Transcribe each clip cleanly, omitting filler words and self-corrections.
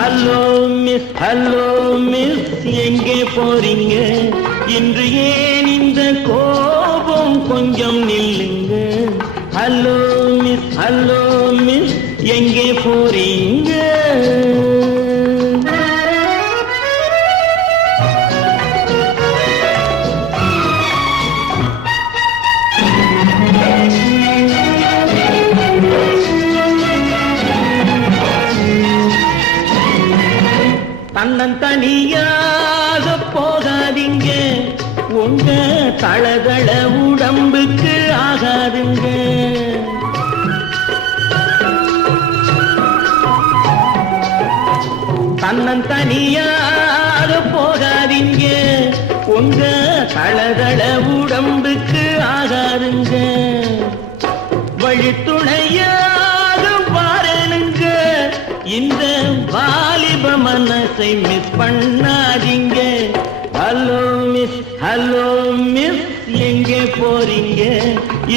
Hello miss எங்கே போறீங்க? இன்று ஏன் இந்த கோபம்? கொஞ்சம் நில்லுங்க. ஹலோ மிஸ் எங்கே போறீங்க? தன்னந்தனியாக போகாதீங்க, உங்க தளதள உடம்புக்கு ஆகாதுங்க. தன்னந்தனியாக போகாதீங்க, உங்க தளதள உடம்புக்கு ஆகாதுங்க. வழித்துணையாக வாரனுங்க, இந்த வாலிப மனசை மிஸ் பண்ணாதீங்க. ஹலோ மிஸ் எங்கே போறீங்க?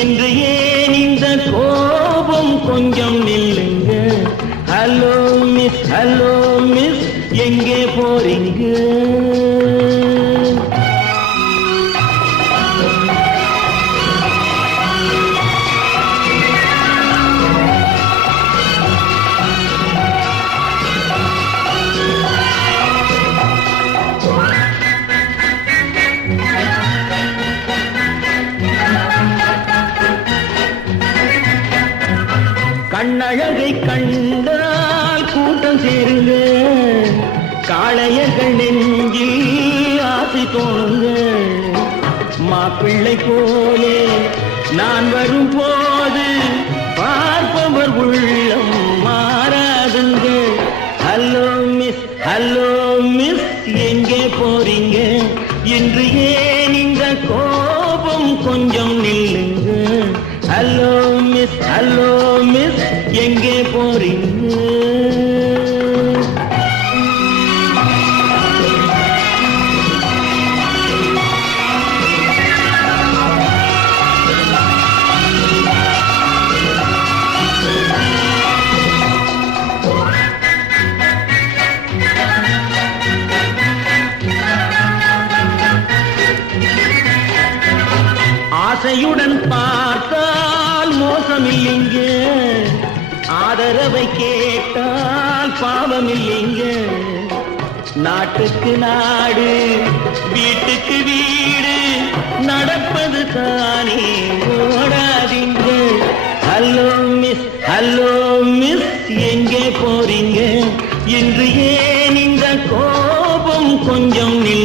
இன்று ஏன் இந்த கோபம்? கொஞ்சம் நில்லுங்க. ஹலோ மிஸ் எங்கே போறீங்க? கண்ணழகை கண்டால் கூட்டம் சேருங்க, காளையர்கள் நெஞ்சில் ஆசை தோணுங்க. மாப்பிள்ளை போலே நான் வரும் போது பார்ப்பவர் உள்ளம் மாறாதுங்க. ஹலோ மிஸ் எங்கே போறீங்க? இன்று ஏன் இந்த கோபம்? கொஞ்சம் நில்லுங்க. ஹலோ மிஸ் எங்கே போறீங்க? ஆசையுடன் பார்த்தால் மோசமில்லைங்க, ஆதரவை கேட்டால் பாவமில்லைங்க. நாட்டுக்கு நாடு, வீட்டுக்கு வீடு, நடப்பது தானே ஓடாதீங்க. ஹலோ மிஸ் எங்கே போறீங்க? இன்று ஏன் இந்த கோபம்? கொஞ்சம் நில்